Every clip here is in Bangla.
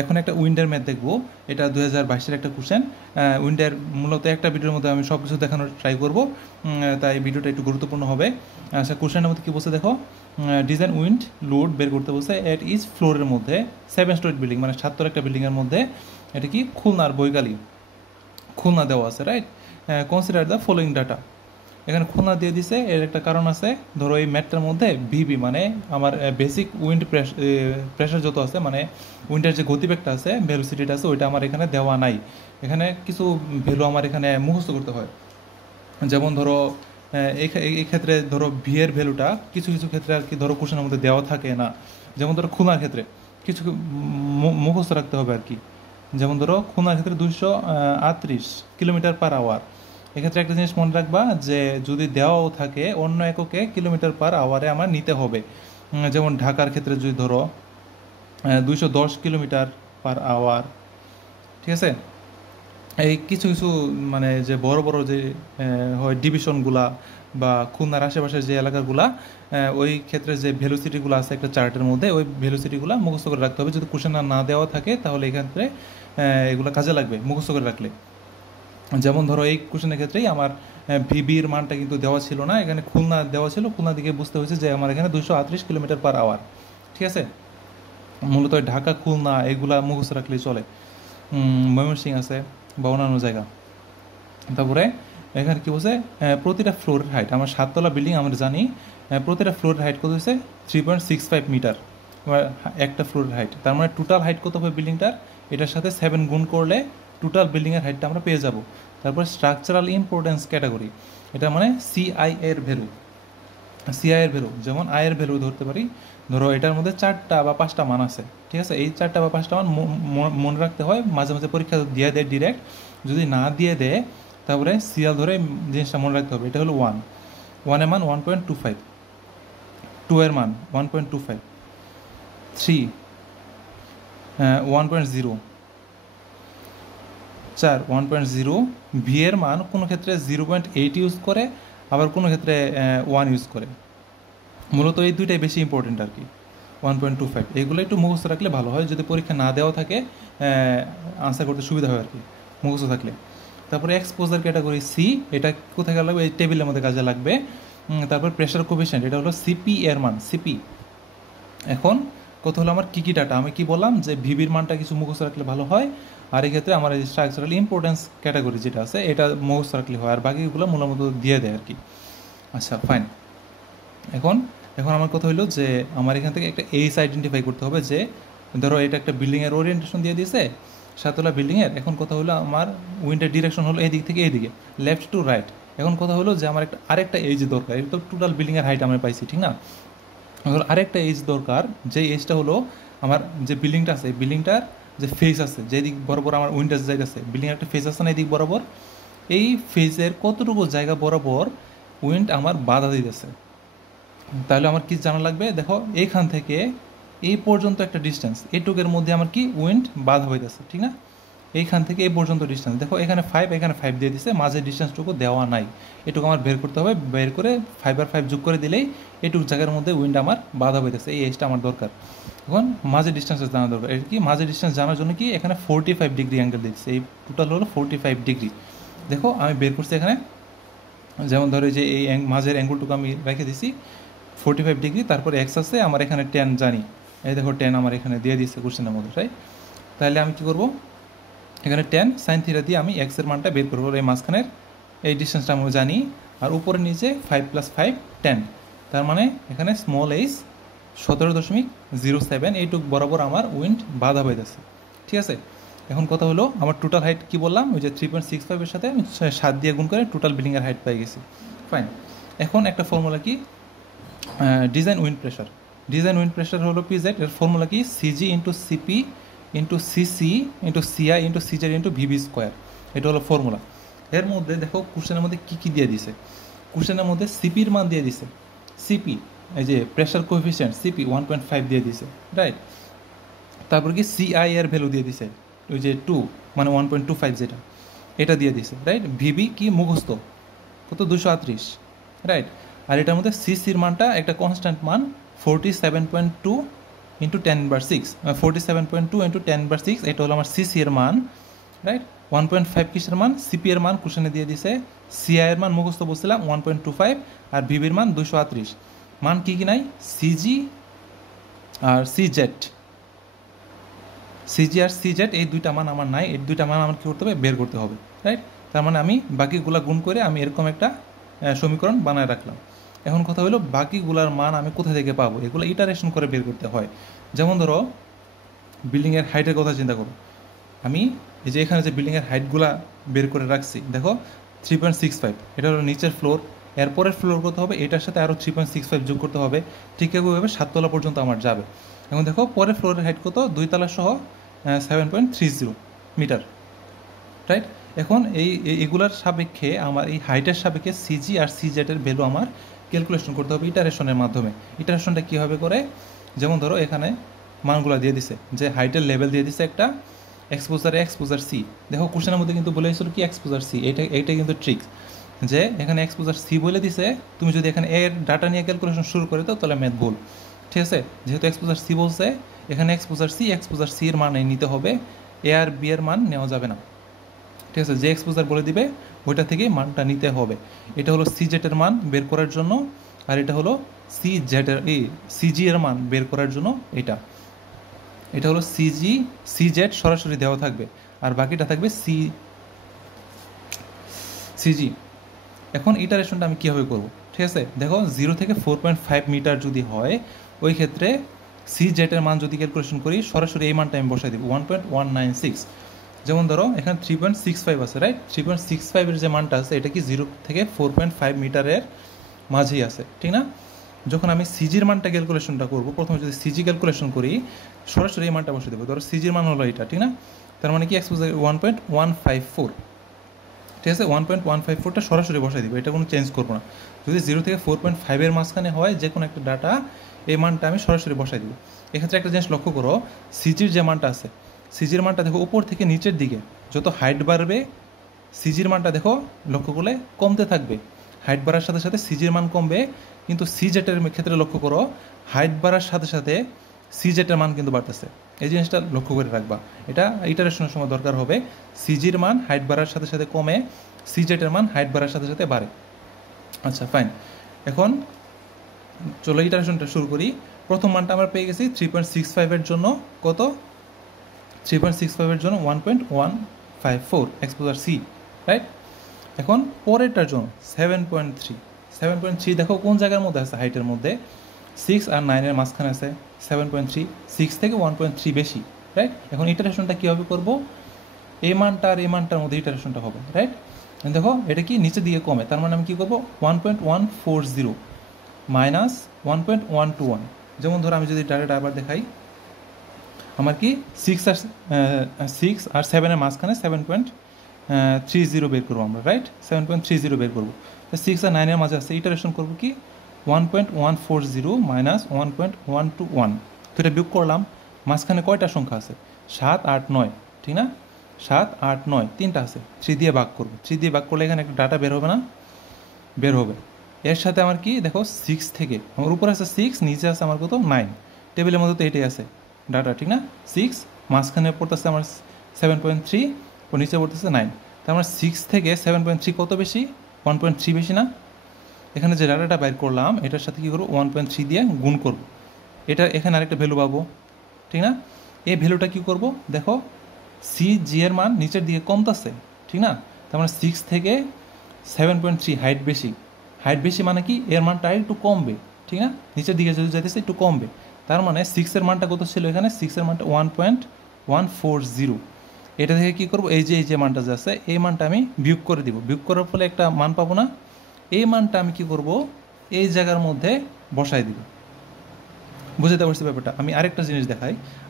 এখন একটা উইন্ডের ম্যাথ দেখবো। এটা 2022-এর একটা কোশ্চেন। উইন্ডের মূলত একটা ভিডিওর মধ্যে আমি সব কিছু দেখানোর ট্রাই করবো, তাই ভিডিওটা একটু গুরুত্বপূর্ণ হবে। আচ্ছা, কোশ্চেনের মধ্যে কী বলছে দেখো, ডিজাইন উইন্ড লোড বের করতে বলছে এট ইজ ফ্লোরের মধ্যে 7 স্টোরি বিল্ডিং, মানে 7 তলা একটা বিল্ডিংয়ের মধ্যে। এটা কি খুলনার বৈকালী, খুলনা দেওয়া আছে, right. Consider the following data. এখানে খুলনা দিয়ে দিছে, এর একটা কারণ আছে। ধরো এই ম্যাথটার মধ্যে ভিবি মানে আমার বেসিক উইন্ড প্রেশার যত আছে, মানে উইন্ডের যে গতিবেগটা আছে, ভেলোসিটিটা আছে, ওইটা আমার এখানে দেওয়া নাই। এখানে কিছু ভ্যালু আমার এখানে মুখস্থ করতে হয়। যেমন ধরো এই ক্ষেত্রে ধরো ভি এর ভ্যালুটা কিছু কিছু ক্ষেত্রে আর কি ধরো কোশ্চেনের মধ্যে দেওয়া থাকে না। যেমন ধরো খুলনার ক্ষেত্রে কিছু মুখস্থ রাখতে হবে আর কি। যেমন ধরো খুলনার ক্ষেত্রে 238 কিলোমিটার পার আওয়ার। এক্ষেত্রে একটা জিনিস মনে রাখবা যে যদি দেওয়াও থাকে অন্য এককে কিলোমিটার পার আওয়ারে আমার নিতে হবে। যেমন ঢাকার ক্ষেত্রে যদি ধরো 210 কিলোমিটার পার আওয়ার, ঠিক আছে। এই কিছু কিছু মানে যে বড় বড় যে হয় ডিভিশনগুলা বা খুলনার আশেপাশের যে এলাকাগুলা, ওই ক্ষেত্রে যে ভেলোসিটিগুলো আছে একটা চার্টের মধ্যে, ওই ভেলোসিটিগুলো মুখস্থ করে রাখতে হবে। যদি কোশ্চেন না দেওয়া থাকে তাহলে এই ক্ষেত্রে এগুলো কাজে লাগবে মুখস্থ করে রাখলে। যেমন ধরো এই কোশ্চেনের ক্ষেত্রেই আমার ভিবির মানটা কিন্তু দেওয়া ছিল না, এখানে খুলনা দেওয়া ছিল। খুলনা দিকে বুঝতে হয়েছে যে আমার এখানে 238 কিলোমিটার পার আওয়ার, ঠিক আছে। মূলত ঢাকা খুলনা এগুলা মুখস্থ রাখলেই চলে। ময়মনসিংহ আছে বা অন্যান্য জায়গা। তারপরে এখানে কী বলছে, প্রতিটা ফ্লোরের হাইট, আমার 7 তলা বিল্ডিং আমরা জানি প্রতিটা ফ্লোরের হাইট কত হচ্ছে 3.65 মিটার একটা ফ্লোরের হাইট। তার মানে টোটাল হাইট কত হবে বিল্ডিংটার, এটার সাথে 7 গুণ করলে টোটাল বিল্ডিংয়ের হাইটটা আমরা পেয়ে যাব। তারপরে স্ট্রাকচারাল ইম্পর্টেন্স ক্যাটাগরি, এটা মানে সিআই এর ভ্যালু। সিআই এর ভ্যালু যেমন আয়ের ভ্যালু ধরতে পারি। ধরো এটার মধ্যে 4টা বা 5টা মান আছে, ঠিক আছে। এই 4টা বা 5টা মান মনে রাখতে হয়। মাঝে মাঝে পরীক্ষা দিয়ে দেয় ডিরেক্ট, যদি না দিয়ে দেয় তারপরে সিরিয়াল ধরে জিনিসটা মনে রাখতে হবে। এটা হলো 1 এর মান 1.25, 2 এর মান 1.25, 3 1.0, 4 1.0। ভি এর মান কোনো ক্ষেত্রে 0.8 ইউজ করে, আবার কোনো ক্ষেত্রে 1 ইউজ করে। মূলত এই দুইটাই বেশি ইম্পর্টেন্ট আর কি, 1.25। এগুলো একটু মুখস্থ রাখলে ভালো হয়, যদি পরীক্ষা না দেওয়া থাকে আনসার করতে সুবিধা হয় আর কি মুখস্থ থাকলে। তারপরে এক্সপোজার ক্যাটাগরি সি, এটা কোথায় কাজে লাগবে, এই টেবিলের মধ্যে কাজে লাগবে। তারপর প্রেশার কোফিশিয়েন্ট, এটা হলো সিপি এর মান, সিপি। এখন কত হলো আমার কী কী ডাটা, আমি কি বললাম যে ভিবির মানটা কিছু মুখস্থ রাখলে ভালো হয়, আর এই ক্ষেত্রে আমার এই স্ট্রাকচারাল ইম্পর্টেন্স ক্যাটাগরি যেটা আছে এটা মুখস্থ রাখলে হয়, আর বাকিগুলো মূলত দিয়ে দেয় আর কি। আচ্ছা ফাইন। এখন এখন আমার কথা হলো যে আমার এখান থেকে একটা এইচ আইডেন্টিফাই করতে হবে। যে ধরো এটা একটা বিল্ডিংয়ের ওরিয়েন্টেশন দিয়ে দিয়েছে, 7তলা বিল্ডিংয়ের। এখন কথা হলো আমার উইন্ডের ডিরেকশন হলো এই দিক থেকে এইদিকে, লেফট টু রাইট। এখন কথা হলো যে আমার আরেকটা এইজ দরকার। এটা তো টোটাল বিল্ডিংয়ের হাইট আমরা পাইছি, ঠিক না। আরেকটা এইজ দরকার, যে এইজটা হলো আমার যে বিল্ডিংটা আছে, বিল্ডিংটার যে ফেস আছে, যেদিক বরাবর আমার উইন্ডোজ যাইতেছে, বিল্ডিংয়ের একটা ফেস আছে না এদিক বরাবর, এই ফেজের কতটুকু জায়গা বরাবর উইন্ড আমার বাধা দিতেছে। তাহলে আমার কি জানা লাগবে, দেখো এইখান থেকে এই পর্যন্ত একটা ডিস্টেন্স, এইটুকের মধ্যে আমার কি উইন্ড বাধা হইতেছে, ঠিক না। এইখান থেকে এই পর্যন্ত ডিস্টেন্স, দেখো এখানে 5, এখানে 5 দিয়ে দিছে, মাঝের ডিস্টেন্সটুকু দেওয়া নাই। এটুকু আমার বের করতে হবে, বের করে 5 আর 5 যোগ করে দিলেই এইটুকু জায়গার মধ্যে উইন্ড আমার বাধা হইতেছে, এই এজটা আমার দরকার। এখন মাঝের ডিস্টেন্স জানা দরকার। এটা কি মাঝের ডিস্টেন্স জানার জন্য কি এখানে 45 ডিগ্রি অ্যাঙ্গেল দিচ্ছে, এই টোটাল হলো 45 ডিগ্রি। দেখো আমি বের করছি এখানে, যেমন ধরো যে এই মাঝের অ্যাঙ্গেলটুকু আমি রেখে দিছি 45 ডিগ্রি। তারপরে এক্স আছে আমার এখানে 10 জানি, এই দেখো 10 আমার এখানে দিয়ে দিচ্ছে কোশ্চেনের মধ্যে, তাই। তাহলে আমি কী করবো, এখানে 10 সাইন থিটা দিয়ে আমি এক্সের মানটা বের করবো। এই মাঝখানের এই ডিস্টেন্সটা আমি জানি, আর উপরে নিচে 5 + 5 10। তার মানে এখানে স্মল এইচ 17.07 এইটুক বরাবর আমার উইন্ড বাধা পাইতেছে, ঠিক আছে। এখন কথা হলো আমার টোটাল হাইট কি বললাম, ওই যে 3.65 এর সাথে আমি 7 দিয়ে গুণ করে টোটাল বিল্ডিংয়ের হাইট পেয়ে গেছি, ফাইন। এখন একটা ফর্মুলা কি, design wind pressure. Design wind pressure হলো পিজেড, এর ফর্মুলা কি CG into CP into CC into CI into CZ into VB square, এটা হলো ফর্মুলা। এর মধ্যে দেখো কোশ্চেনের মধ্যে কী কী দিয়ে দিছে, কোশ্চেনের মধ্যে সিপির মান দিয়ে দিছে, সিপি এই যে প্রেশার কোএফিসিয়েন্ট সিপি 1.5 দিয়ে দিছে, রাইট। তারপর কি সিআই এর ভ্যালু দিয়ে দিছে, ওই যে 2 মানে 1.25 যেটা, এটা দিয়ে দিছে, রাইট। ভিবি কি মুখস্থ কত 238, রাইট। আর এটার মধ্যে সিসির মানটা একটা কনস্ট্যান্ট মান 47.2 ইন্টু 10/6, 47.2 ইন্টু 10/6, এটা হলো আমার সিসি এর মান, রাইট। 1.5 কিসের মান? সিপি এর মান কোশ্চেনে দিয়ে দিছে। সিআই এর মান মুখস্থ বলছিলাম 1.25, আর ভিবির মান 238। মান কি কি নাই? সিজি আর সিজেড, সিজি আর সিজেড এই দুইটা মান আমার নাই। এই দুইটা মান আমার কী করতে হবে? বের করতে হবে, রাইট। তার মানে আমি বাকিগুলা গুণ করে আমি এরকম একটা সমীকরণ বানায় রাখলাম। এখন কথা হলো বাকিগুলার মান আমি কোথা থেকে পাবো? এগুলো ইটারেশন করে বের করতে হয়। যেমন ধরো বিল্ডিংয়ের হাইটের কথা চিন্তা করো, আমি এই যে এখানে যে বিল্ডিংয়ের হাইটগুলা বের করে রাখছি, দেখো 3.65, এটা হলো নিচের ফ্লোর। এরপরের ফ্লোর করতে হবে, এটার সাথে আরও 3.65 যোগ করতে হবে। ঠিক একইভাবে 7 তলা পর্যন্ত আমার যাবে। এখন দেখো পরের ফ্লোরের হাইট কত? 2 তলা সহ 7.30 মিটার, রাইট। এখন এগুলার সাপেক্ষে আমার এই হাইটের সাপেক্ষে সিজি আর সিজেটের ভ্যালু আমার ক্যালকুলেশন করতে হবে ইটারেশনের মাধ্যমে। ইটারেশনটা কীভাবে করে? যেমন ধরো এখানে মানগুলো দিয়ে দিছে, যে হাইটের লেভেল দিয়ে দিছে একটা, এক্সপোজার সি। দেখো কোশ্চেনের মধ্যে কিন্তু বলে দিয়েছিল কি এক্সপোজার সি, এইটা কিন্তু ট্রিক্স, যে এখানে এক্সপোজার সি বলে দিছে, তুমি যদি এখানে এর ডাটা নিয়ে ক্যালকুলেশন শুরু করে দাও তাহলে ম্যাথ ভুল, ঠিক আছে। যেহেতু এক্সপোজার সি বলছে, এখানে এক্সপোজার সি এর মান নিতে হবে, এ আর বি এর মান নেওয়া যাবে না, ঠিক আছে। যে এক্সপোজার বলে দিবে ওইটা থেকে মানটা নিতে হবে। এটা হলো সিজেটের মান বের করার জন্য, আর এটা হলো সিজি এর মান বের করার জন্য। এটা হলো সিজেড সরাসরি দেওয়া থাকবে, আর বাকিটা থাকবে সিজি। এখন ইটারেশনটা আমি কীভাবে করব? ঠিক আছে, দেখো 0 থেকে 4.5 মিটার যদি হয়, ওই ক্ষেত্রে সিজেটের মান যদি ক্যালকুলেশন করি, সরাসরি এই মানটা আমি বসাই দেবো 1.196। যেমন ধরো এখানে 3.65 আছে, রাইট। 3.65 এর যে মানটা আছে এটা কি 0 থেকে 4.5 মিটারের মাঝেই আছে, ঠিক না? যখন আমি সিজির মানটা ক্যালকুলেশনটা করব, প্রথমে যদি সিজি ক্যালকুলেশন করি, সরাসরি এই মানটা বসে দেবো। ধরো সিজির মান হলো এটা, ঠিক না? তার মানে কি এক্সপোজার 1.154, ঠিক আছে। 1.154টা সরাসরি বসাই দিব, এটা কোনো চেঞ্জ করবো না। যদি 0 থেকে 4.5 এর মাঝখানে হয় যে কোনো একটা ডাটা, এই মানটা আমি সরাসরি বসাই দিব। এক্ষেত্রে একটা জিনিস লক্ষ্য করো, সিজির যে মানটা আছে, সিজির মানটা দেখো উপর থেকে নিচের দিকে যত হাইট বাড়বে, সিজির মানটা দেখো লক্ষ্য করলে কমতে থাকবে। হাইট বাড়ার সাথে সাথে সিজির মান কমবে, কিন্তু সিজেটের ক্ষেত্রে লক্ষ্য করো হাইট বাড়ার সাথে সাথে সিজেটের মান কিন্তু বাড়তেছে। এই জিনিসটা লক্ষ্য করে রাখবা, এটা ইটারেশনের সময় দরকার হবে। সিজির মান হাইট বাড়ার সাথে সাথে কমে, সিজেটের মান হাইট বাড়ার সাথে সাথে বাড়ে। আচ্ছা ফাইন, এখন চলো ইটারেশনটা শুরু করি। প্রথম মানটা আমরা পেয়ে গেছি 3.65 এর জন্য কত? 3.65 এর জন্য 1.154 এক্সপোজার সি, রাইট। এখন পরেরটার জন্য 7.3 দেখো কোন জায়গার মধ্যে আছে? হাইটের মধ্যে 6 আর 9 এর মাঝখানে আছে 7.3, 6 থেকে 1.3 বেশি, রাইট। এখন ইটারেশনটা কীভাবে করবো? এই মানটা আর এই মানটার মধ্যে ইটারেশনটা হবে, রাইট। দেখো এটা কি নিচের দিকে কমে, তার মানে আমি কী করবো? 1.140 মাইনাস 1.121। যেমন ধরো আমি যদি ডাইরেক্ট আবার দেখাই, আমার কি 6 আর 7 এর মাঝখানে 7.30 বের করবো আমরা, রাইট। 7.30 বের করবো। 6 আর 9 এর মাঝে আছে, ইটারেশন করবো কি 1.140 মাইনাস 1.121। তো এটা বিয়োগ করলাম, মাঝখানে কয়টা সংখ্যা আছে? 7, 8, 9, ঠিক না? 7, 8, 9 তিনটা আছে, 3 দিয়ে ভাগ করবো। 3 দিয়ে ভাগ করলে এখানে একটা ডাটা বের হবে না? বের হবে। এর সাথে আমার কি দেখো 6 থেকে আমার উপরে আছে 6, নিচে আছে আমার কত? 9। টেবিলের মধ্যে তো এটাই আছে ডাটা, ঠিক না? 6 মাঝখানে পড়তেছে আমার 7.3, ও নিচে পড়তেছে 9। তার মানে 6 থেকে 7.3 কত বেশি? 1.3 বেশি না? এখানে যে ডাটাটা বাইর করলাম এটার সাথে কী করবো? 1.3 দিয়ে গুণ করবো। এটা এখানে আরেকটা ভ্যালু পাবো, ঠিক না? এই ভ্যালুটা কী করবো? দেখো সিজি এর মান নিচের দিকে কমতেছে, ঠিক না? তার মানে 6 থেকে 7.3 হাইট বেশি মানে কি এর মানটা একটু কমবে, ঠিক না? নিচের দিকে যদি যাইতেছে একটু কমবে। তার মানে 6 এর মানটা কত ছিল এখানে? 6 এর মানটা 1.140। এটা থেকে কী করবো? এই যে মানটা যে আছে এই মানটা আমি বিয়োগ করে দিব। বিয়োগ করার ফলে একটা মান পাবো না? এই মানটা আমি কি করব? এই জায়গার মধ্যে বসাই দিব। বুঝতে পারছি ব্যাপারটা? আমি আরেকটা জিনিস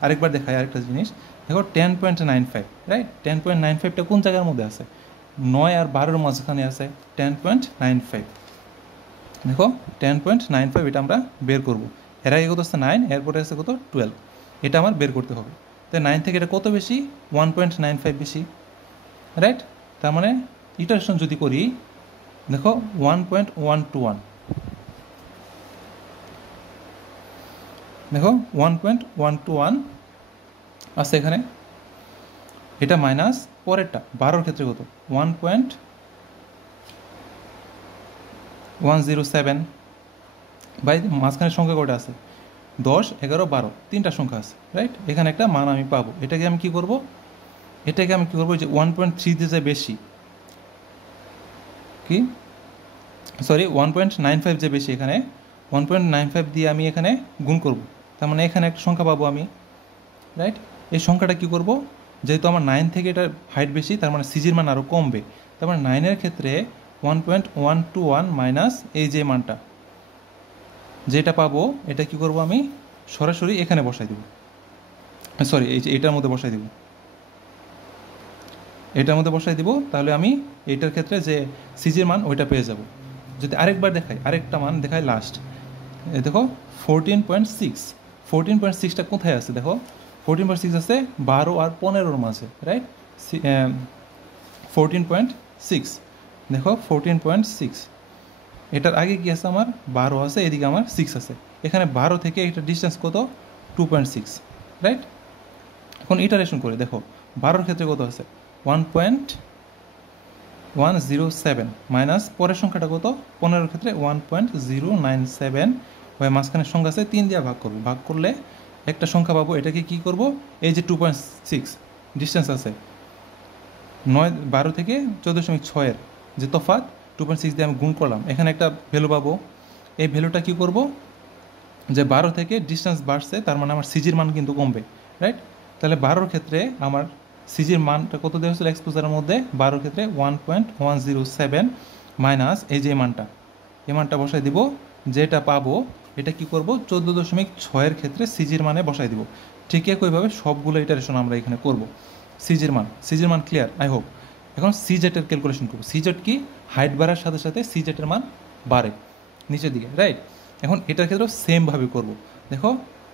আরেকবার দেখাই আরেকটা জিনিস। দেখো 10.95, রাইট। 10.95টা কোন জায়গার মধ্যে আছে? 9 আর 12-এর মাঝখানে আছে 10.95। দেখো 10.95 এটা আমরা বের করব। এর আগে কত আছে? 9, এরপরে আছে কত? 12। এটা আমার বের করতে হবে। তাই 9 থেকে এটা কত বেশি? 1.95 বেশি, রাইট। তার মানে ইটারেশন যদি করি, দেখো 1.121, দেখো 1.121 আছে এখানে, এটা মাইনাস পরেরটা 12 ক্ষেত্রে কত 1.107 বাই মাঝখানের সংখ্যা কটা আছে 10, 11, 12 তিনটা সংখ্যা আছে, রাইট? এখানে একটা মান আমি পাবো। এটাকে আমি কি করব, এটাকে আমি কি করবো, যে 1.3 দিয়ে যে বেশি, কি সরি 1.95 যে বেশি, এখানে 1.95 দিয়ে আমি এখানে গুণ করব। তার মানে এখানে একটা সংখ্যা পাবো আমি, রাইট? এই সংখ্যাটা কি করব, যেহেতু আমার 9 থেকে এটা হাইট বেশি, তার মানে সিজির মান আরও কমবে। তার মানে 9-এর ক্ষেত্রে 1.121 মাইনাস এই যে মানটা যেটা পাবো, এটা কি করব, আমি সরাসরি এখানে বসাই দেব, সরি এই যে এটার মধ্যে বসাই দেব, এটার মধ্যে বসাই দিব। তাহলে আমি এটার ক্ষেত্রে যে সিজির মান ওইটা পেয়ে যাব। যদি আরেকবার দেখাই, আরেকটা মান দেখাই লাস্ট, দেখো 14.6, 14.6টা কোথায় আছে দেখো, 14.6 আছে 12 আর 15-র মাঝে, রাইট? 14.6 দেখো 14.6, এটার আগে কি আছে আমার 12 আছে, এদিকে আমার 6 আছে। এখানে 12 থেকে এটা ডিস্টেন্স কত 2.6, রাইট? এখন ইটারেশন করে দেখো 12-র ক্ষেত্রে কত আছে 1.107 মাইনাস পরের সংখ্যাটা কত 15-র ক্ষেত্রে 1.097, ওই মাঝখানের সংখ্যা আছে 3 দিয়ে ভাগ করবো, ভাগ করলে একটা সংখ্যা পাবো। এটাকে কি করব, এই যে 2.6 ডিস্টেন্স আছে 12 থেকে 14.6-এর যে তফাৎ 2.6 দিয়ে আমি গুণ করলাম, এখানে একটা ভ্যালু পাবো। এই ভ্যালুটা কি করব, যে 12 থেকে ডিস্টেন্স বাড়ছে, তার মানে আমার সিজির মান কিন্তু কমবে, রাইট? তাহলে 12-র ক্ষেত্রে আমার সিজির মানটা কত দেওয়া হয়েছিল এক্সপোজারের মধ্যে, 12-র ক্ষেত্রে 1.107 মাইনাস এই যে মানটা, এই মানটা বসাই দিব। যেটা পাবো এটা কি করব, 14.6-এর ক্ষেত্রে সিজির মানে বসাই দিব। ঠিক একইভাবে সবগুলো ইটারেশন আমরা এখানে করব। সিজির মান ক্লিয়ার, আই হোপ। এখন সিজেটের ক্যালকুলেশন করব। সিজেট কি, হাইট বাড়ার সাথে সাথে সিজেটের মান বাড়ে নিচের দিকে, রাইট? এখন এটার ক্ষেত্রেও সেমভাবে করব। দেখো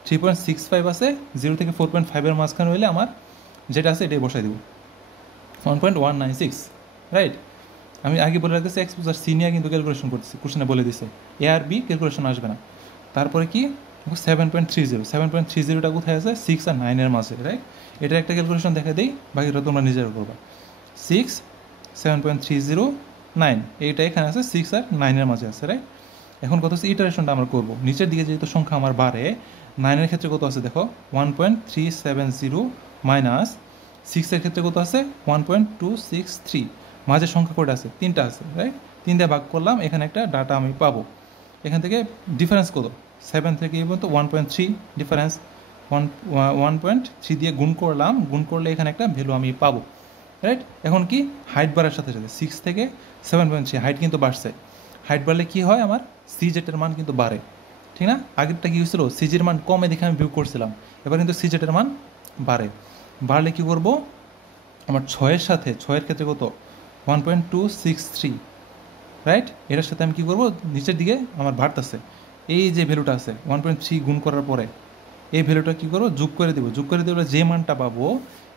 3.65 আছে, 0 থেকে 4.5-এর মাঝখানে হইলে আমার যেটা আছে এটাই বসাই দিব, 1.196, রাইট? আমি আগে বলে রাখতেছি এক্সপোজার সিনিয়র কিন্তু ক্যালকুলেশন করতেছি, কোশ্চেনে বলে দিছে এ আর বি ক্যালকুলেশন আসবে না। তারপরে কি 7.30 কোথায় আছে 6 আর 9-এর মাঝে, রাইট? এটা একটা ক্যালকুলেশন দেখা দিই, বাকিটা তোমরা নিজেরা করবা। 6, 7.309 এইটা এখানে আছে 6 আর 9-এর মাঝে আছে, রাইট? এখন কত আছে ইটারেশনটা আমরা করব। নিচের দিকে যেহেতু সংখ্যা আমার বাড়ে, 9-এর ক্ষেত্রে কত আছে দেখো 1.370 মাইনাস 6-এর ক্ষেত্রে কত আছে 1.263, মাঝের সংখ্যা কয়টা আছে 3টা আছে, রাইট? 3 দিয়ে ভাগ করলাম, এখানে একটা ডাটা আমি পাবো। এখান থেকে ডিফারেন্স কত 7 থেকে এই পর্যন্ত 1.3 ডিফারেন্স, 1.3 দিয়ে গুণ করলাম, গুণ করলে এখানে একটা ভ্যালু আমি পাবো, রাইট? এখন কি হাইট বাড়ার সাথে সাথে 6 থেকে 7.3 হাইট কিন্তু বাড়ছে, হাইট বাড়লে কি হয় আমার সিজেটের মান কিন্তু বাড়ে, ঠিক না? আগেরটা কি হয়েছিল সিজির মান কমে দেখে আমি ভিউ করছিলাম, এবার কিন্তু সিজেটের মান বাড়ে। বাড়লে কি করব, আমার 6-এর সাথে 6-এর ক্ষেত্রে কত 1.263, রাইট? এটার সাথে আমি কী করবো, নিচের দিকে আমার বাড়তেছে এই যে ভ্যালুটা আছে 1.3 গুণ করার পরে এই ভ্যালুটা কী করবো যোগ করে দেবো, যোগ করে দেবো যে মানটা পাবো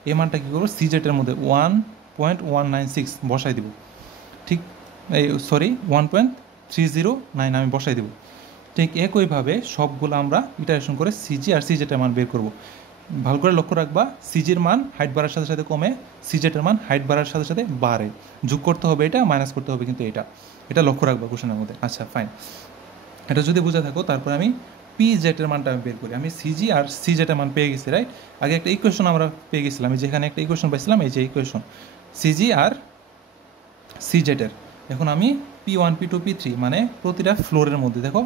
এই মানটা কী করবো সিজেটের মধ্যে 1.196 বসাই দেবো, ঠিক এই সরি 1.309 আমি বসাই দেবো। ঠিক একইভাবে সবগুলো আমরা ইটারেশন করে সিজি আর সিজেটের মান বের করব। ভালো করে লক্ষ্য রাখবা, সিজির মান হাইট বাড়ার সাথে সাথে কমে, সিজেটের মান হাইট বাড়ার সাথে সাথে বাড়ে। যোগ করতে হবে এটা, মাইনাস করতে হবে কিন্তু এটা লক্ষ্য রাখবা কোশ্চেনের মধ্যে। আচ্ছা ফাইন, এটা যদি বুঝে থাকো তারপরে আমি পি জেটের মানটা আমি বের করি। আমি সিজি আর সি জেটের মান পেয়ে গেছি, রাইট? আগে একটা ইকুয়েশন আমরা পেয়ে গেছিলাম, যেখানে একটা ইকুয়েশন পাইছিলাম, এই যে ইকুয়েশন সিজি আর সি জেটের। এখন আমি P1, P2, P3 মানে প্রতিটা ফ্লোরের মধ্যে দেখো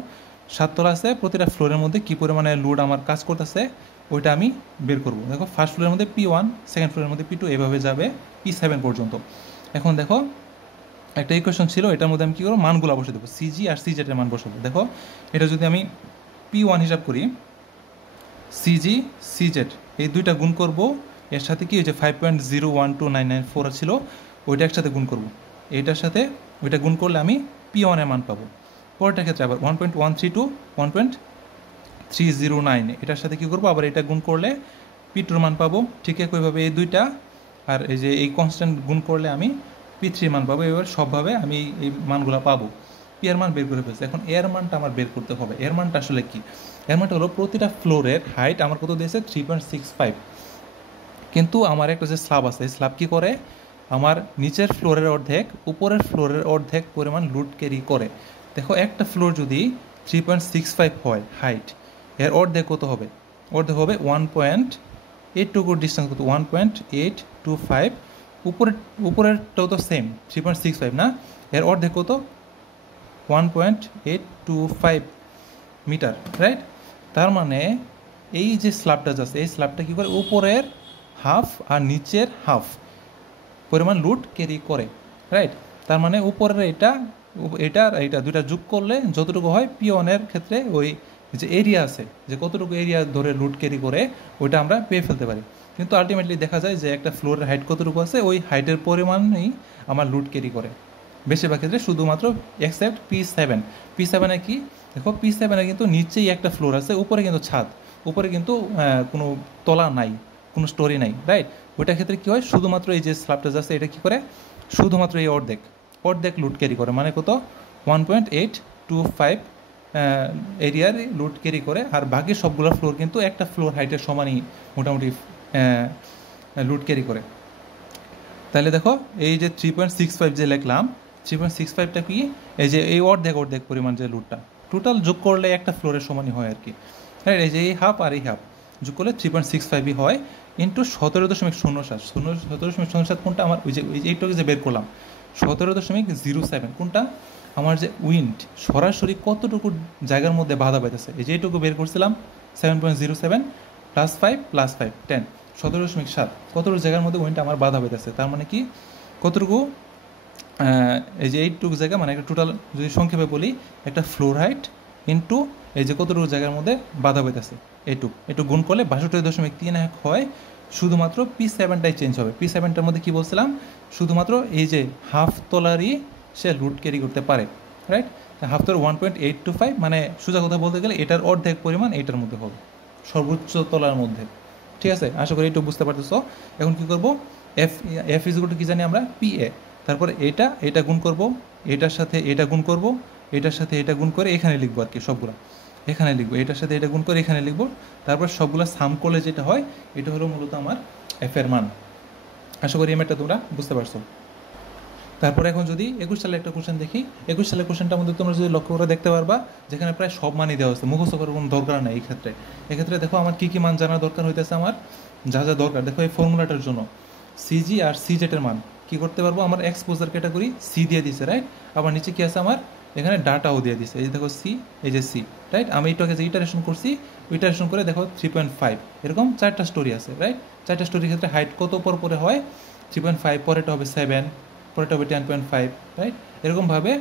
7 তলা আছে, প্রতিটা ফ্লোরের মধ্যে কী পরিমাণে লোড আমার কাজ করতেছে ওইটা আমি বের করব। দেখো ফার্স্ট ফ্লোরের মধ্যে P1, সেকেন্ড ফ্লোরের মধ্যে P2, এভাবে যাবে P7 পর্যন্ত। এখন দেখো একটা ইকুয়েশন ছিল, এটার মধ্যে আমি কী করবো মানগুলো বসে দেবো, সিজি আর সি জেটের মান বসাবো। দেখো এটা যদি আমি P1 হিসাব করি, সিজি সি জেড এই দুইটা গুণ করব, এর সাথে কি হয়েছে 5.012994 ছিল, ওইটা একসাথে গুণ করব। এইটার সাথে ওইটা গুণ করলে আমি P1 এর মান পাবো। পরেরটার ক্ষেত্রে আবার 1.132 1.309 এটার সাথে কী করবো, আবার এটা গুণ করলে P2 মান পাবো। ঠিক একইভাবে এই দুইটা আর এই যে এই কনস্ট্যান্ট গুণ করলে আমি P3 মান পাবো। এবার সবভাবে আমি এই মানগুলো পাবো। পি এর মান বের করে ফেলছে, এখন এর মানটা আমার বের করতে হবে। এর মানটা আসলে কি? এর মানটা হলো প্রতিটা ফ্লোরের হাইট আমার কত দিয়েছে 3.65, কিন্তু আমার একটা যে স্ল্যাব আছে, স্ল্যাব কি করে আমার নিচের ফ্লোরের অর্ধেক উপরের ফ্লোরের অর্ধেক পরিমাণ লোড ক্যারি করে। দেখো একটা ফ্লোর যদি 3.65 হয় হাইট, এর অর্ধেক কত হবে? অর্ধেক হবে 1.8 ডিস্টেন্স কত 1.825, উপরেরটাও তো সেম 3.65 না, এর অর্ধেক কত 1.825 মিটার, রাইট? তার মানে এই যে স্ল্যাবটা আছে এই স্ল্যাবটা কী করে উপরের হাফ আর নিচের হাফ পরিমাণ লোড ক্যারি করে, রাইট? তার মানে উপরের এটা আর এটা দুইটা যোগ করলে যতটুকু হয় পি ওয়ানের ক্ষেত্রে ওই যে এরিয়া আছে যে কতটুকু এরিয়া ধরে লোড ক্যারি করে ওইটা আমরা পেয়ে ফেলতে পারি। কিন্তু আলটিমেটলি দেখা যায় যে একটা ফ্লোরের হাইট কতটুকু আছে ওই হাইটের পরিমাণই আমার লোড ক্যারি করে বেশিরভাগ ক্ষেত্রে, শুধুমাত্র এক্সেপ্ট P7। P7-এ কি দেখো, P7-এ কিন্তু নিচেই একটা ফ্লোর আছে, উপরে কিন্তু ছাদ, উপরে কিন্তু কোনো তলা নাই, কোনো স্টোরি নাই, রাইট? ওইটার ক্ষেত্রে কী হয়, শুধুমাত্র এই যে স্ল্যাবটা আছে এটা কী করে শুধুমাত্র এই অর্ধেক লোড ক্যারি করে, মানে কত 1.825 এরিয়ার লোড ক্যারি করে, আর বাকি সবগুলো ফ্লোর কিন্তু একটা ফ্লোর হাইটের সমানই মোটামুটি লোড ক্যারি করে। তাহলে দেখো এই যে 3.65 যে লিখলাম, 3.65টা কি এই যে এই অর্ধেক পরিমাণ যে লোডটা টোটাল যোগ করলে একটা ফ্লোরের সমানই হয় আর কি, রাইট? এই যে এই হাফ আর এই হাফ যোগ করলে 3.65ই হয়, ইন্টু 17.07 কোনটা আমার ওই যে এইটাকে যে বের করলাম 17.07 কোনটা আমার যে উইন্ড সরাসরি কতটুকু জায়গার মধ্যে বাধা পাইতেছে, এই যে এইটুকু বের করছিলাম 7.07 +5 +5 10, 17.7 কতটুকু জায়গার মধ্যে উইন্ড আমার বাধা পাইতেছে। তার মানে কি কতটুকু এই যে এইটুকু জায়গা মানে একটা টোটাল যদি সংক্ষেপে বলি একটা ফ্লোর হাইট ইন্টু এই যে কতটুকু জায়গার মধ্যে বাধা পাইতেছে এইটুকু গুণ করলে 62.31 হয়। শুধুমাত্র P7টাই চেঞ্জ হবে। P7টার মধ্যে কি বলছিলাম, শুধুমাত্র এই যে হাফ তলারই সে লোড ক্যারি করতে পারে, রাইট? হাফ তলার 1.825, মানে সোজা কথা বলতে গেলে এটার অর্ধেক পরিমাণ এইটার মধ্যে হবে সর্বোচ্চ তলার মধ্যে, ঠিক আছে? আশা করি একটু বুঝতে পারতেছো। এখন কি করব, এফ ইজ ইকুয়াল টু কি জানি আমরা PA, তারপরে এটা গুণ করব, এটার সাথে এটা গুণ করব, এটার সাথে এটা গুণ করে এখানে লিখবো আর কি, সবগুলো এখানে লিখবো, এটার সাথে এটা গুণ করে এখানে লিখবো, তারপর সবগুলো সাম করলে যেটা হয় এটা হলো মূলত আমার এফ এর মান। আশা করি এই ম্যাটটা তোমরা বুঝতে পারছো। তারপরে এখন যদি 21 সালের একটা কোশ্চেন দেখি, 21 সালের কোশ্চেনটার মধ্যে তোমরা যদি লক্ষ্য করে দেখতে পারবা যেখানে প্রায় সব মানই দেওয়া হচ্ছে, মুখস্থ করার কোনো দরকার নেই। এক্ষেত্রে দেখো আমার কী কী মান জানার দরকার হইতেছে, আমার যা দরকার দেখো এই ফর্মুলাটার জন্য সিজি আর সিজেটের মান কী করতে পারবো, আমার এক্সপোজার ক্যাটাগরি সি দিয়ে দিছে, রাইট? আবার নিচে কী আছে আমার এখানে ডাটাও দিয়ে দিছে, এই দেখো সি, এই যে সি, রাইট? আমি এইটাকে যে ইটারেশন করছি ইটারেশন করে দেখো 3.5 এরকম 4টা স্টোরি আছে, রাইট? 4টা স্টোরির ক্ষেত্রে হাইট কত পরে হয় 3.5, পরেটা হবে 7, পরেটা হবে 10.5, রাইট? এরকমভাবে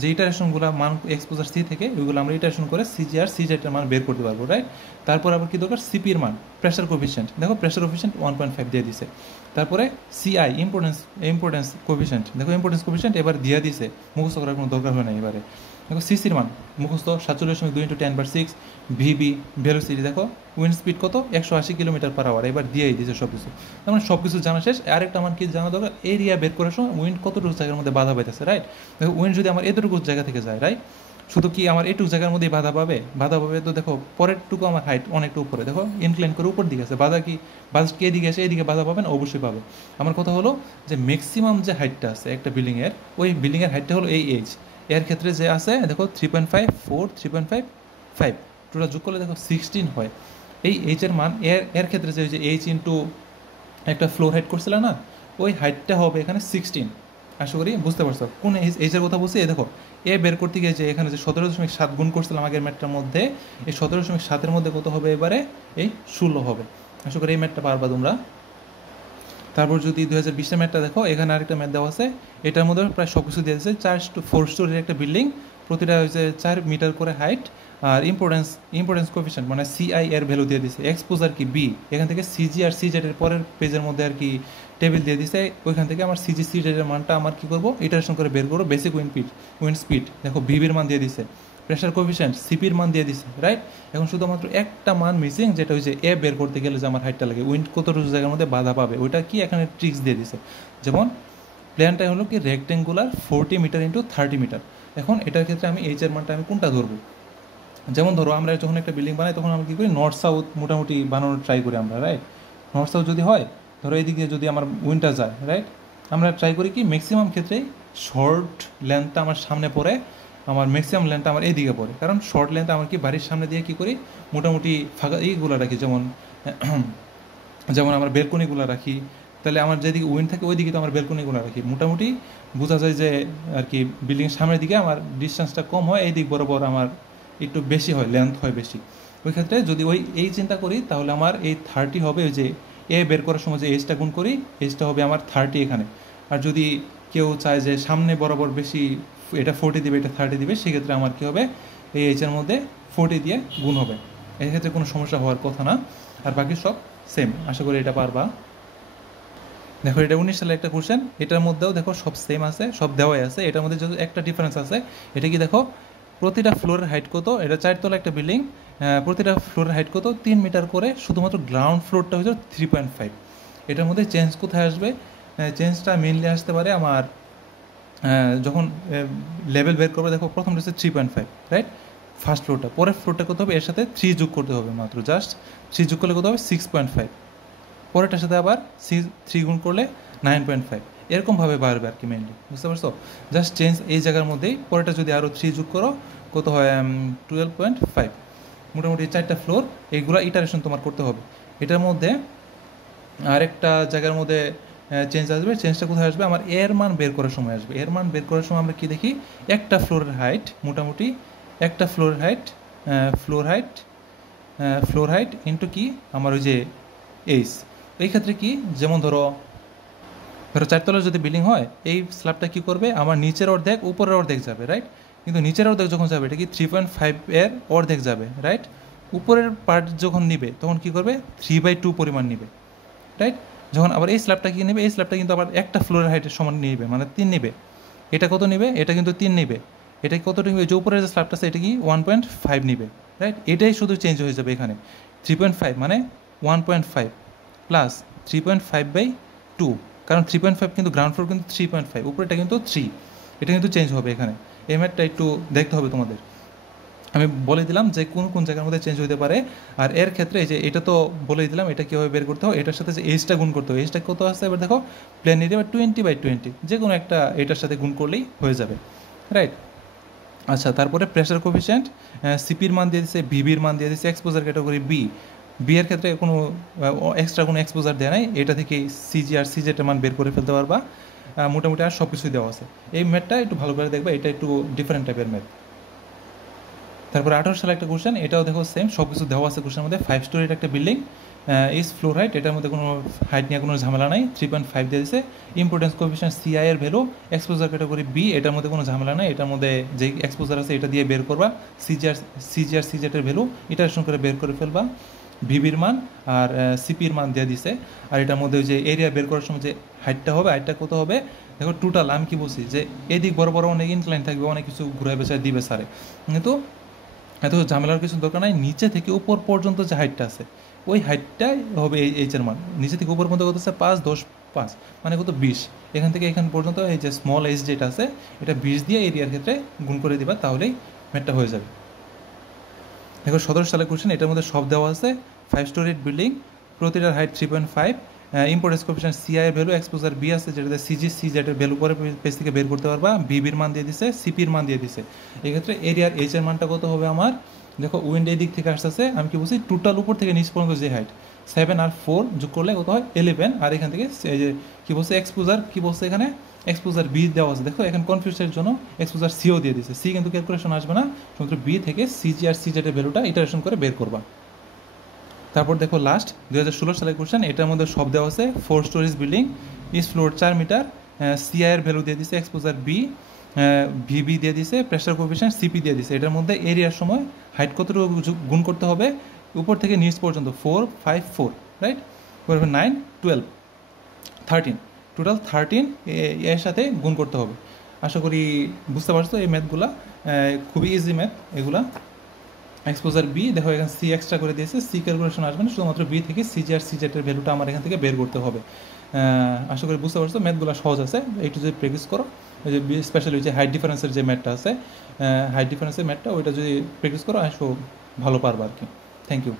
যে ইটারেশনগুলো মান এক্সপোজার সি থেকে ওইগুলো আমরা ইটারেশন করে সিজি আর সিজেটের মান বের করতে পারবো, রাইট? তারপর আবার কী দরকার, সিপির মান, প্রেশার কোফিশিয়েন্ট, দেখো প্রেশার কোফিশিয়েন্ট 1.5 দিয়ে দিছে। তারপরে সিআই ইম্পর্টেন্স কোফিশিয়েন্ট, দেখো ইম্পর্টেন্স কোফিশিয়েন্ট এবার দিয়ে দিছে, মুখস্থ করার কোনো দরকার হয় না। এবারে দেখো সিসির মান মুখস্থ 47.2 × 10/6, ভিবি ভেলোসিটি দেখো উইন্ড স্পিড কত 180 কিলোমিটার/আওয়ার, এবার দিয়েই দিয়েছে সব কিছু। তার মানে সব কিছু জানা শেষ। আরেকটা আমার কি জানা দরকার, এরিয়া বের করার সময় উইন্ড কতটুকু জায়গার মধ্যে বাধা পাইতেছে, রাইট? দেখো উইন্ড যদি আমার এতটুকু জায়গা থেকে যায়, রাইট, শুধু কি আমার এইটুকু জায়গার মধ্যেই বাধা পাবে? তো দেখো পরেরটুকু আমার হাইট অনেকটা উপরে, দেখো ইনক্লাইন করে উপর দিকে আছে, বাধা কি এদিকে আসে, এদিকে বাধা পাবেন অবশ্যই পাবে। আমার কথা হলো যে ম্যাক্সিমাম যে হাইটটা আছে একটা বিল্ডিংয়ের, ওই বিল্ডিংয়ের হাইটটা হলো এই এইচ, এর ক্ষেত্রে যে আছে দেখো 3.5, 4, 3.5, 5 টোটাল যোগ করলে দেখো 16 হয়। এই এইচের মান এর ক্ষেত্রে যে এইচ ইন্টু একটা ফ্লোর হাইট করছিল না, ওই হাইটটা হবে এখানে 16। আশা করি বুঝতে পারছো কোন এইচের কথা বলছি। দেখো এ বের করতে গিয়ে যে এখানে যে 17.7 গুণ করছিলাম আগের ম্যাটটার মধ্যে, এই 17.7-এর মধ্যে কত হবে এবারে, এই 16 হবে। আশা করি এই ম্যাটটা পারবা তোমরা। তারপর যদি 2020 ম্যাটটা দেখো, এখানে আরেকটা ম্যাট দেওয়া আছে, এটার মধ্যে প্রায় সব কিছু দিয়ে দিয়েছে। 4 স্টোরির একটা বিল্ডিং, প্রতিটা হচ্ছে 4 মিটার করে হাইট, আর ইম্পর্টেন্স কোফিশিয়েন্ট মানে সিআই এর ভ্যালু দিয়ে দিছে, এক্সপোজার কি বি, এখান থেকে সিজি আর সিজেডের পরের পেজের মধ্যে আর কি টেবিল দিয়ে দিছে, ওইখান থেকে আমার সিজি সিজেডের মানটা আমার কী করবো ইটারেশন করে বের করবো। বেসিক উইন্ড স্পিড দেখো ভিবির মান দিয়ে দিছে, প্রেশার কোফিশিয়েন্ট সিপির মান দিয়ে দিছে, রাইট? এখন শুধুমাত্র একটা মান মিসিং, যেটা হচ্ছে এ বের করতে গেলে যে আমার হাইটটা লাগে, উইন্ড কতটুকু জায়গার মধ্যে বাধা পাবে, ওইটা কি এখানে ট্রিক্স দিয়ে দিছে। যেমন প্ল্যানটা হলো কি রেক্টেঙ্গুলার 40 মিটার ইন্টু 30 মিটার, এখন এটার ক্ষেত্রে আমি এইচ এর মানটা আমি কোনটা ধরবো? যেমন ধরো আমরা যখন একটা বিল্ডিং বানাই তখন আমরা কী করি, নর্থ সাউথ মোটামুটি বানানোর ট্রাই করি আমরা, রাইট? নর্থ সাউথ যদি হয়, ধরো এইদিকে যদি আমার উইন্ডটা যায়, রাইট, আমরা ট্রাই করি কি ম্যাক্সিমাম ক্ষেত্রে শর্ট লেন্থটা আমার সামনে পড়ে, আমার ম্যাক্সিমাম লেন্থটা আমার এইদিকে পড়ে, কারণ শর্ট লেন্থ আমার কি বাড়ির সামনে দিয়ে কী করি মোটামুটি ফাঁকা এইগুলো রাখি, যেমন যেমন আমরা বেলকনিগুলো রাখি, তাহলে আমার যেদিকে উইন্ড থাকে ওই দিকে তো আমার বেলকনিগুলো রাখি, মোটামুটি বোঝা যায় যে আর কি বিল্ডিংয়ের সামনের দিকে আমার ডিস্টেন্সটা কম হয়, এই দিক বরাবর আমার একটু বেশি হয়, লেন্থ হয় বেশি। ওই ক্ষেত্রে যদি এই চিন্তা করি তাহলে আমার এই 30 হবে, ওই যে এ বের করার সময় যে এজটা গুণ করি, এজটা হবে আমার 30 এখানে। আর যদি কেউ চায় যে সামনে বরাবর বেশি, এটা 40 দিবে, এটা 30 দিবে, সেক্ষেত্রে আমার কী হবে, এই এইচের মধ্যে 40 দিয়ে গুণ হবে। এক্ষেত্রে কোনো সমস্যা হওয়ার কথা না, আর বাকি সব সেম। আশা করি এটা পারবা। দেখো এটা 19 সালের একটা কোশ্চেন, এটার মধ্যেও দেখো সব সেম আছে, সব দেওয়াই আছে, এটার মধ্যে যদি একটা ডিফারেন্স আছে, এটা কি দেখো প্রতিটা ফ্লোরের হাইট কত, এটা 4 তলা একটা বিল্ডিং, প্রতিটা ফ্লোরের হাইট কত 3 মিটার করে, শুধুমাত্র গ্রাউন্ড ফ্লোরটা হচ্ছে 3.5। এটার মধ্যে চেঞ্জ কোথায় আসবে? চেঞ্জটা মেনলি আসতে পারে আমার যখন লেভেল বের করবে, দেখো প্রথমটা হচ্ছে 3.5, রাইট, ফার্স্ট ফ্লোরটা, পরের ফ্লোরটা কত হবে, এর সাথে 3 যোগ করতে হবে, মাত্র জাস্ট 3 যোগ করলে কত হবে 6.5, পরেরটার সাথে আবার 3 গুণ করলে 9.5, এরকমভাবে বাড়বে আর কি মেনলি, বুঝতে পারছো? জাস্ট চেঞ্জ এই জায়গার মধ্যেই, পরেরটা যদি আরও 3 যোগ করো কত হয় 12.5। মোটামুটি 4টা ফ্লোর, এইগুলো ইটারেশন তোমার করতে হবে। এটার মধ্যে আরেকটা জায়গার মধ্যে চেঞ্জ আসবে, চেঞ্জটা কোথায় আসবে, আমার এর মান বের করার সময় আসবে। এর মান বের করার সময় আমরা কি দেখি, একটা ফ্লোরের হাইট, মোটামুটি একটা ফ্লোরের হাইট, ফ্লোর হাইট ইন্টু কি আমার ওই যে এইচ। এই ক্ষেত্রে কি, যেমন ধরো 4 তলার যদি বিল্ডিং হয়, এই স্ল্যাবটা কী করবে, আমার নিচের অর্ধেক উপরের অর্ধেক যাবে, রাইট, কিন্তু নিচের অর্ধেক যখন যাবে এটা কি 3.5 এর অর্ধেক যাবে, রাইট, উপরের পার্ট যখন নিবে তখন কি করবে 3/2 পরিমাণ নিবে, রাইট। যখন আবার এই স্ল্যাবটা কি নেবে, এই স্ল্যাবটা কিন্তু আবার একটা ফ্লোরের হাইটের সমান নিবে, মানে 3 নিবে। এটা কত নিবে, এটা কিন্তু 3 নিবে। এটা কত নিবে, যে উপরের যে স্ল্যাবটা আছে এটা কি 1.5 নিবে, রাইট। এটাই শুধু চেঞ্জ হয়ে যাবে এখানে, 3.5 মানে 1.5 প্লাস 3.5/2, কারণ 3.5 কিন্তু গ্রাউন্ড ফ্লোর কিন্তু 3.5, উপরেটা কিন্তু 3, এটা কিন্তু চেঞ্জ হবে এখানে। এই ম্যাথটা একটু দেখতে হবে তোমাদের, আমি বলে দিলাম যে কোন কোন জায়গার মধ্যে চেঞ্জ হতে পারে। আর এর ক্ষেত্রে এই যে এটা তো বলে দিলাম, এটা কীভাবে বের করতে হবে, এটার সাথে যে এইচটা গুণ করতে হবে, এইচটা কত আসছে এবার দেখো, প্লেন এরিয়া 20/20, যে কোনো একটা এটার সাথে গুণ করলেই হয়ে যাবে, রাইট। আচ্ছা, তারপরে প্রেশার কোফিশিয়েন্ট, সিপির মান দিয়ে দিচ্ছে, ভিবির মান দিয়ে দিচ্ছে, এক্সপোজার ক্যাটাগরি বি এর ক্ষেত্রে কোনো এক্সট্রা কোনো এক্সপোজার দেওয়া নাই, এটা থেকে সিজি আর সিজেটের মান বের করে ফেলতে পারবা, মোটামুটি আর সব কিছুই দেওয়া আছে। এই ম্যাথটা একটু ভালো করে দেখবে, এটা একটু ডিফারেন্ট টাইপের ম্যাথ। তারপরে 18 সালে একটা কোশ্চেন, এটাও দেখো সেম, সব কিছু দেওয়া আছে কোশ্চেনের মধ্যে। 5 স্টোরির একটা বিল্ডিং, ইজ ফ্লোর হাইট, এটার মধ্যে কোনো হাইট নিয়ে কোনো ঝামেলা নাই, 3.5 দিয়ে দিচ্ছে। ইম্পর্টেন্স কোএফিশিয়েন্ট সিআই এর ভ্যালু, এক্সপোজার ক্যাটাগরি বি, এটার মধ্যে কোনো ঝামেলা নাই, এটার মধ্যে যে এক্সপোজার আছে এটা দিয়ে বের করবা। সিজিআর সিজেটের ভ্যালু ইটারেশন করে বের করে ফেলবা। ভিবির মান আর সিপির মান দিয়ে দিছে। আর এটার মধ্যে যে এরিয়া বের করার সময় যে হাইটটা হবে, হাইটটা কত হবে দেখো, টোটাল আমি কি বলছি যে এদিক বড় বড় অনেক ইনক্লাইন থাকবে, অনেক কিছু ঘুরে বেচায় দিবে স্যারে, কিন্তু এত ঝামেলার কিছু দরকার নাই। নিচে থেকে উপর পর্যন্ত যে হাইটটা আছে ওই হাইটটাই হবে এইচের মান। নিচে থেকে উপর পর্যন্ত কত আছে 5, 10, 5 মানে কত 20। এখান থেকে এখান পর্যন্ত এই যে স্মল এইচ যেটা আছে এটা 20 দিয়ে এরিয়ার ক্ষেত্রে গুণ করে দিবা, তাহলেই ম্যাথটা হয়ে যাবে। দেখো 17 সালের কোশ্চেন, এটার মধ্যে সব দেওয়া আছে। 5 স্টোরিড বিল্ডিং, প্রতিটার হাইট 3.5, ইম্পর্টেন্স কোএফিশিয়েন্ট সিআই এর ভ্যালু, এক্সপোজার বি আছে যেটাতে সিজেটের ভ্যালু করে পেজ থেকে বের করতে পারবা। বিবির মান দিয়ে দিছে, সিপির মান দিয়ে দিছে। এক্ষেত্রে এরিয়ার এইচ এর মানটা কত হবে আমার, দেখো উইন্ড এই দিক থেকে আসতেছে, আমি কি বলছি টোটাল উপর থেকে নিচ পর্যন্ত যে হাইট 7 আর 4 যোগ করলে কত হয় 11। আর এখান থেকে এই যে কী বলছে এক্সপোজার, কী বলছে এখানে এক্সপোজার বি দেওয়া আছে। দেখো এখানে কনফিউজের জন্য এক্সপোজার সিও দিয়ে দিচ্ছে, সি কিন্তু ক্যালকুলেশন আসবে না, শুধু বি থেকে সিজি আর সিজেটের ভ্যালুটা ইটারেশন করে বের করবা। তারপর দেখো লাস্ট 2016 সালের কোশ্চেন, এটার মধ্যে সব দেওয়া আছে। 4 স্টোরিজ বিল্ডিং, ইস ফ্লোর 4 মিটার, সিআই এর ভ্যালু দিয়ে দিছে, এক্সপোজার বি, ভিবি দিয়ে দিছে, প্রেশার কোএফিশিয়েন্ট সিপি দিয়ে দিছে। এটার মধ্যে এরিয়ার সময় হাইট কতটুকু গুণ করতে হবে, উপর থেকে নিচ পর্যন্ত 4, 5, 4, রাইট, 9, 12, 13, টোটাল 13 এর সাথে গুণ করতে হবে। আশা করি বুঝতে পারছো এই ম্যাথগুলা, খুবই ইজি ম্যাথ এগুলা। এক্সপোজার বি দেখো এখানে সি এক্সট্রা করে দিয়েছে, সি ক্যালকুলেশন আসবে না, শুধুমাত্র বি থেকে সিজি আর সিজেটের ভ্যালুটা আমার এখান থেকে বের করতে হবে। আশা করি বুঝতে পারছো ম্যাথগুলো সহজ আছে, একটু যদি প্র্যাকটিস করো ওই যে স্পেশালি ওই যে হাইট ডিফারেন্সের যে ম্যাথটা আছে, হাইট ডিফারেন্সের ম্যাথটা ওইটা যদি প্র্যাকটিস করো আসো ভালো পারবা আর কি। Thank you.